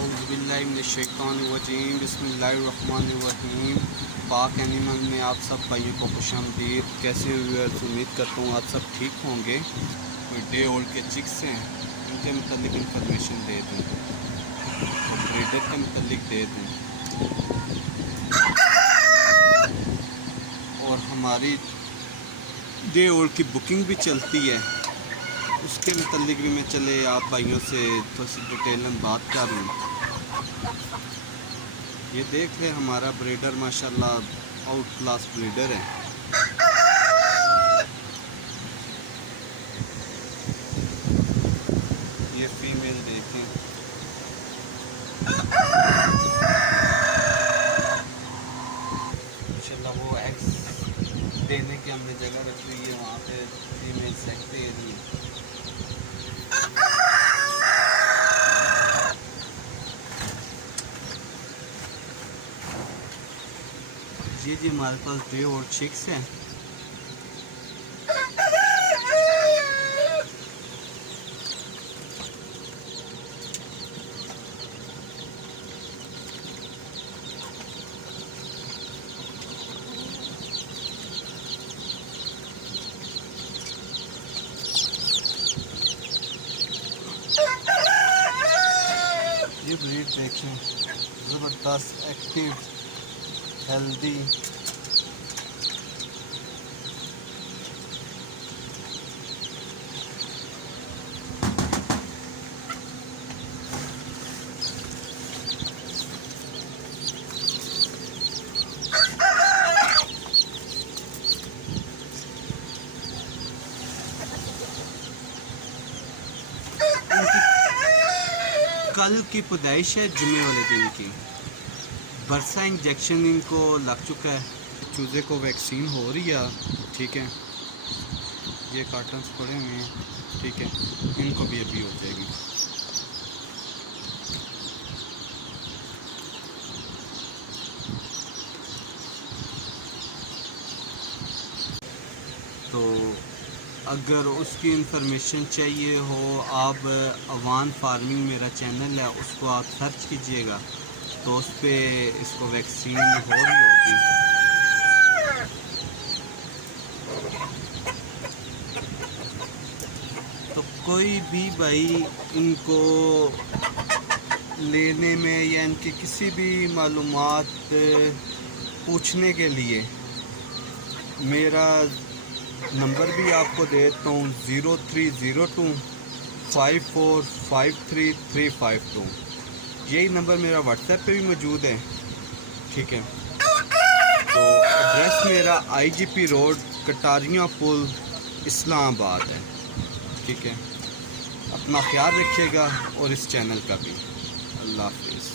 औज़ुबिल्लाहिमिनश्शैतानिर्रजीम बिस्मिल्लाहिर्रहमानिर्रहीम। पाक एनिमल में आप सब भाइयों को खुशामदीद। कैसे व्यूअर्स, उम्मीद करता हूँ आप सब ठीक होंगे। कोई डे ओल्ड के चिक्स हैं, उनके मतलब इंफॉर्मेशन दे दूँ और ब्रीडर के मतलब दे दूँ, और हमारी डे ओल्ड की बुकिंग भी चलती है, उसके मतलब भी मैं चले आप भाइयों से थोड़ी सी डिटेल में बात कर लूँ। ये देख रहे हमारा ब्रीडर माशाल्लाह आउट क्लास ब्रीडर है। ये फीमेल देखें, माशाल्लाह वो एग्स देने की हमने जगह रखी हुई है, वहाँ पे फीमेल सेक्स दे रही है। जी हमारे पास डे और चिक्स हैं। ये ब्रीड देखें, ज़बरदस्त, एक्टिव, हेल्दी। कल की पैदाइश है, जुम्मे वाले दिन की। बरसा इंजेक्शन इनको लग चुका है, चूज़े को वैक्सीन हो रही है, ठीक है। ये कार्टन्स पड़े हुए हैं, ठीक है, इनको भी अभी हो जाएगी। तो अगर उसकी इंफॉर्मेशन चाहिए हो, आप अवान फार्मिंग मेरा चैनल है, उसको आप सर्च कीजिएगा तो उस पर इसको वैक्सीन हो रही होगी। तो कोई भी भाई इनको लेने में या इनकी किसी भी मालूमात पूछने के लिए मेरा नंबर भी आपको देता हूँ, 030254535352। यही नंबर मेरा व्हाट्सएप पे भी मौजूद है, ठीक है। तो एड्रेस मेरा IGP रोड, कटारिया पुल, इस्लामाबाद है, ठीक है। अपना ख्याल रखिएगा और इस चैनल का भी। अल्लाह हाफिज़।